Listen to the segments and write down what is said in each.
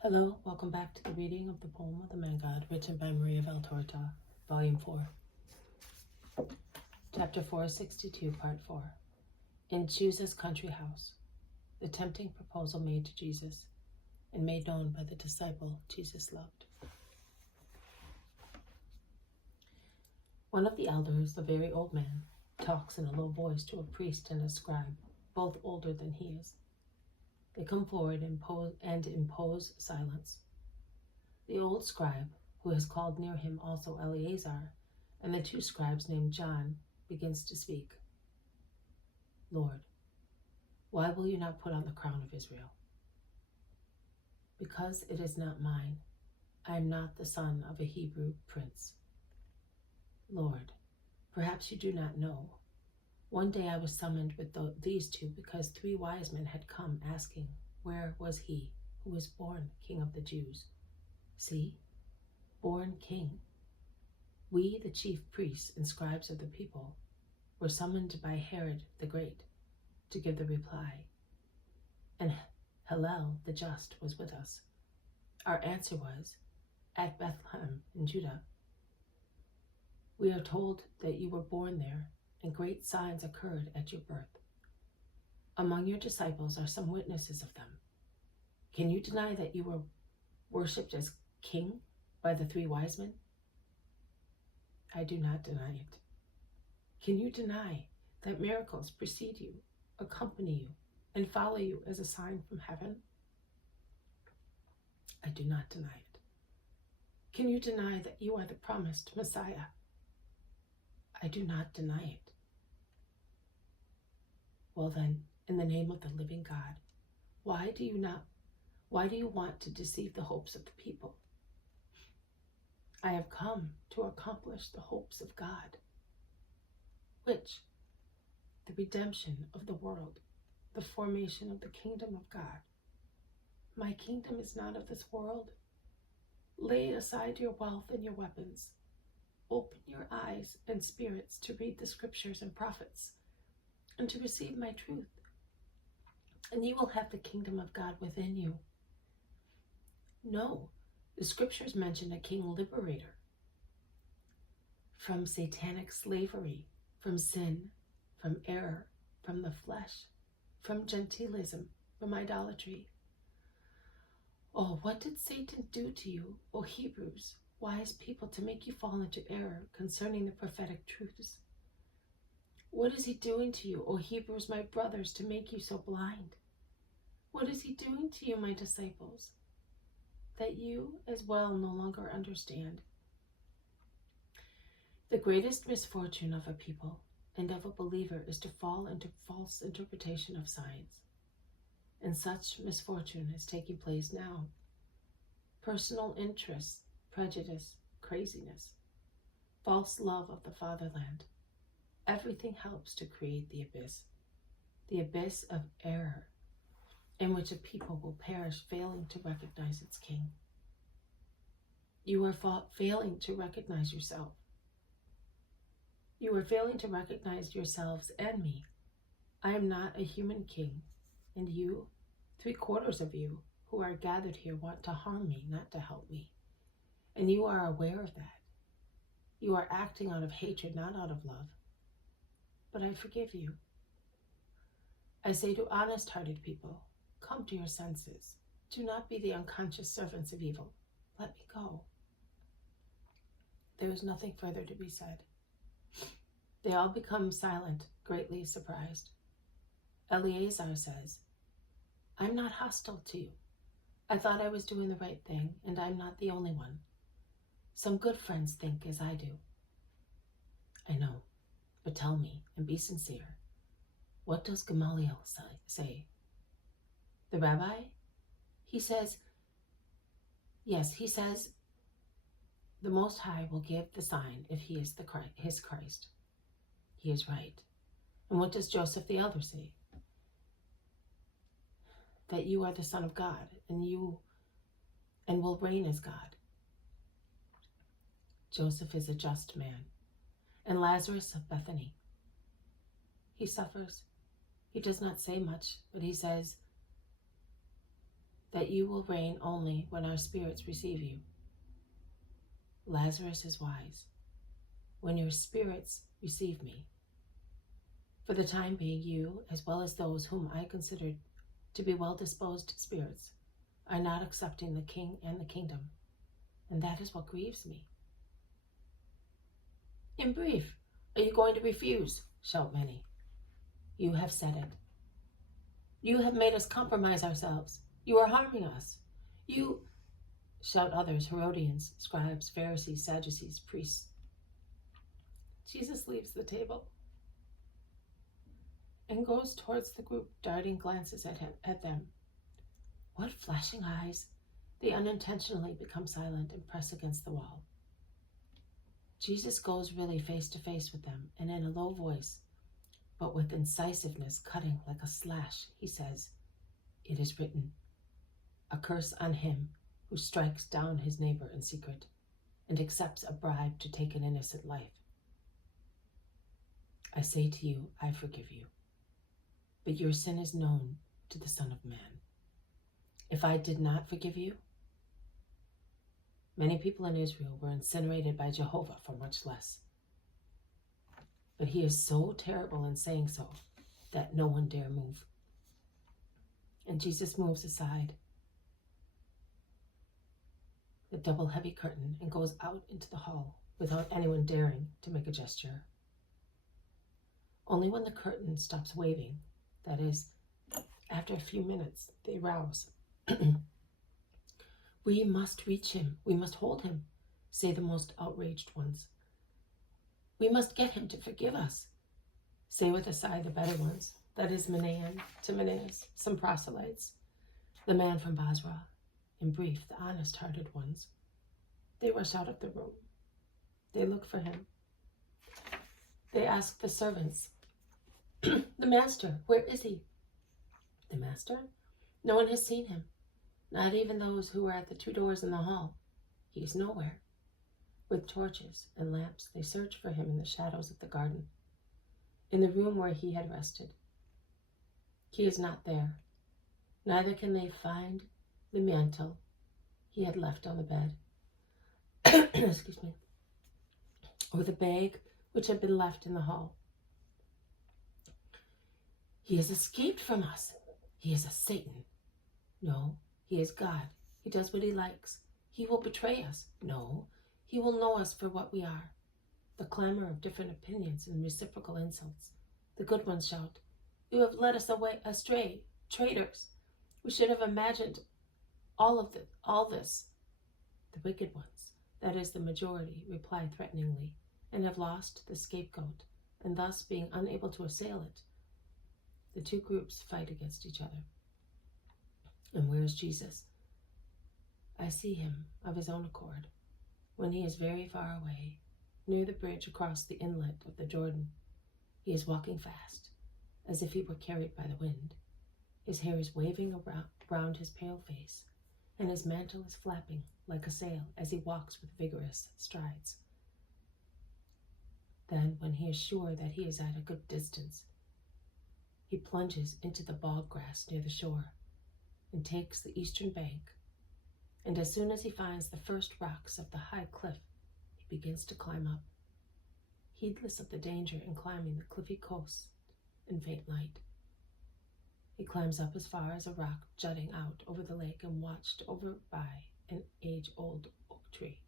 Hello, welcome back to the reading of the poem of the Man God, written by Maria Valtorta, Volume 4, Chapter 462, Part 4. In Chuza's country house, the tempting proposal made to Jesus and made known by the disciple Jesus loved. One of the elders, a very old man, talks in a low voice to a priest and a scribe, both older than he is. They come forward and impose silence. The old scribe, who has called near him also Eleazar, and the two scribes named John, begins to speak. Lord, why will you not put on the crown of Israel? Because it is not mine. I am not the son of a Hebrew prince. Lord, perhaps you do not know. One day I was summoned with these two because 3 wise men had come asking, where was he who was born King of the Jews? See, born king. We, the chief priests and scribes of the people, were summoned by Herod the Great to give the reply. And Hillel the just was with us. Our answer was, at Bethlehem in Judah. We are told that you were born there, and great signs occurred at your birth. Among your disciples are some witnesses of them. Can you deny that you were worshipped as king by the 3 wise men? I do not deny it. Can you deny that miracles precede you, accompany you, and follow you as a sign from heaven? I do not deny it. Can you deny that you are the promised Messiah? I do not deny it. Well then, in the name of the living God, why do you want to deceive the hopes of the people? I have come to accomplish the hopes of God, which, the redemption of the world, the formation of the kingdom of God. My kingdom is not of this world. Lay aside your wealth and your weapons. Open your eyes and spirits to read the scriptures and prophets, and to receive my truth, and you will have the kingdom of God within you. No, the scriptures mention a king liberator from satanic slavery, from sin, from error, from the flesh, from gentilism, from idolatry. Oh, what did Satan do to you, O Hebrews, wise people, to make you fall into error concerning the prophetic truths? What is he doing to you, O Hebrews, my brothers, to make you so blind? What is he doing to you, my disciples, that you as well no longer understand? The greatest misfortune of a people and of a believer is to fall into false interpretation of signs. And such misfortune is taking place now. Personal interests, prejudice, craziness, false love of the fatherland. Everything helps to create the abyss of error, in which a people will perish failing to recognize its king. You are failing to recognize yourself. You are failing to recognize yourselves and me. I am not a human king, and you, 3/4 of you who are gathered here, want to harm me, not to help me. And you are aware of that. You are acting out of hatred, not out of love. But I forgive you. I say to honest-hearted people, come to your senses. Do not be the unconscious servants of evil. Let me go. There is nothing further to be said. They all become silent, greatly surprised. Eleazar says, I'm not hostile to you. I thought I was doing the right thing, and I'm not the only one. Some good friends think as I do. I know, but tell me, and be sincere. What does Gamaliel say? The rabbi? He says, yes, he says, the Most High will give the sign if he is his Christ. He is right. And what does Joseph the elder say? That you are the Son of God, and will reign as God. Joseph is a just man. And Lazarus of Bethany. He suffers. He does not say much, but he says, that you will reign only when our spirits receive you. Lazarus is wise. When your spirits receive me. For the time being, you, as well as those whom I considered to be well-disposed spirits, are not accepting the king and the kingdom, and that is what grieves me. In brief, are you going to refuse? Shout many. You have said it. You have made us compromise ourselves. You are harming us. You, shout others, Herodians, scribes, Pharisees, Sadducees, priests. Jesus leaves the table and goes towards the group, darting glances at them. What flashing eyes! They unintentionally become silent and press against the wall. Jesus goes really face to face with them, and in a low voice, but with incisiveness cutting like a slash, he says, "It is written, a curse on him who strikes down his neighbor in secret and accepts a bribe to take an innocent life. I say to you, I forgive you, but your sin is known to the Son of Man. If I did not forgive you, many people in Israel were incinerated by Jehovah for much less. But he is so terrible in saying so that no one dare move." And Jesus moves aside the double heavy curtain and goes out into the hall without anyone daring to make a gesture. Only when the curtain stops waving, that is, after a few minutes, they rouse. "We must reach him. We must hold him," say the most outraged ones. "We must get him to forgive us," say with a sigh the better ones, that is, Manaen, Timaeus, some proselytes, the man from Basra, in brief, the honest-hearted ones. They rush out of the room. They look for him. They ask the servants, "The master, where is he?" The master? No one has seen him, not even those who were at the 2 doors in the hall. He is nowhere. With torches and lamps, they search for him in the shadows of the garden, in the room where he had rested. He is not there. Neither can they find the mantle he had left on the bed, excuse me, or the bag which had been left in the hall. "He has escaped from us. He is a Satan." No, he is God. He does what he likes. He will betray us. No, he will know us for what we are. The clamor of different opinions and reciprocal insults. The good ones shout, "You have led us away astray, traitors. We should have imagined all this." The wicked ones, that is the majority, reply threateningly and have lost the scapegoat, and thus being unable to assail it, the two groups fight against each other. And where is Jesus? I see him of his own accord, when he is very far away, near the bridge across the inlet of the Jordan. He is walking fast, as if he were carried by the wind. His hair is waving around his pale face, and his mantle is flapping like a sail as he walks with vigorous strides. Then, when he is sure that he is at a good distance, he plunges into the bog grass near the shore and takes the eastern bank, and as soon as he finds the first rocks of the high cliff, he begins to climb up, heedless of the danger in climbing the cliffy coast in faint light. He climbs up as far as a rock jutting out over the lake and watched over by an age-old oak tree.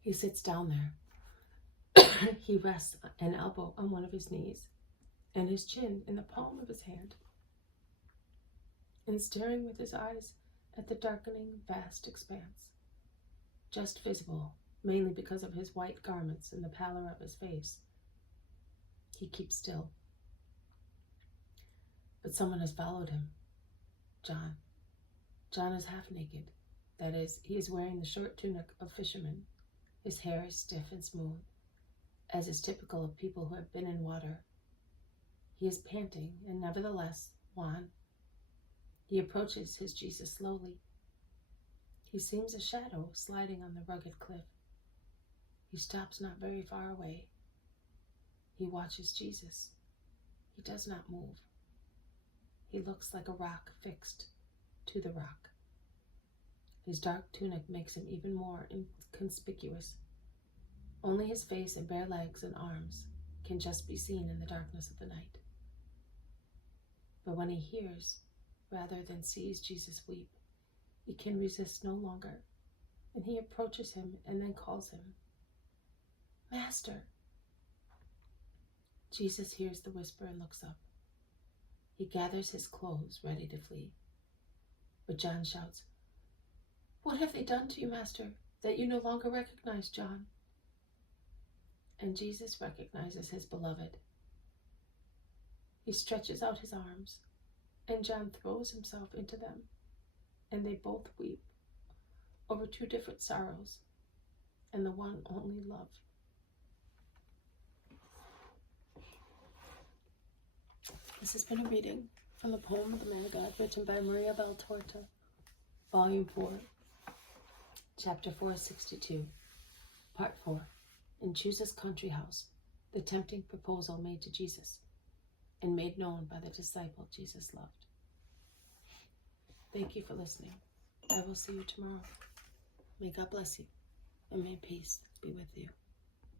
He sits down there. He rests an elbow on one of his knees and his chin in the palm of his hand, and staring with his eyes at the darkening vast expanse, just visible mainly because of his white garments and the pallor of his face. He keeps still. But someone has followed him. John. John is half naked. That is, he is wearing the short tunic of fishermen. His hair is stiff and smooth, as is typical of people who have been in water. He is panting and nevertheless wan. He approaches his Jesus slowly. He seems a shadow sliding on the rugged cliff. He stops not very far away. He watches Jesus. He does not move. He looks like a rock fixed to the rock. His dark tunic makes him even more inconspicuous. Only his face and bare legs and arms can just be seen in the darkness of the night. But when he hears, rather than sees Jesus weep, he can resist no longer, and he approaches him and then calls him, "Master!" Jesus hears the whisper and looks up. He gathers his clothes, ready to flee. But John shouts, "What have they done to you, Master, that you no longer recognize John?" And Jesus recognizes his beloved. He stretches out his arms, and John throws himself into them, and they both weep over two different sorrows, and the one only love. This has been a reading from the poem The Man of God, written by Maria Valtorta, Volume 4, Chapter 462, Part 4, in Chuza's country house, the tempting proposal made to Jesus, and made known by the disciple Jesus loved. Thank you for listening. I will see you tomorrow. May God bless you, and may peace be with you.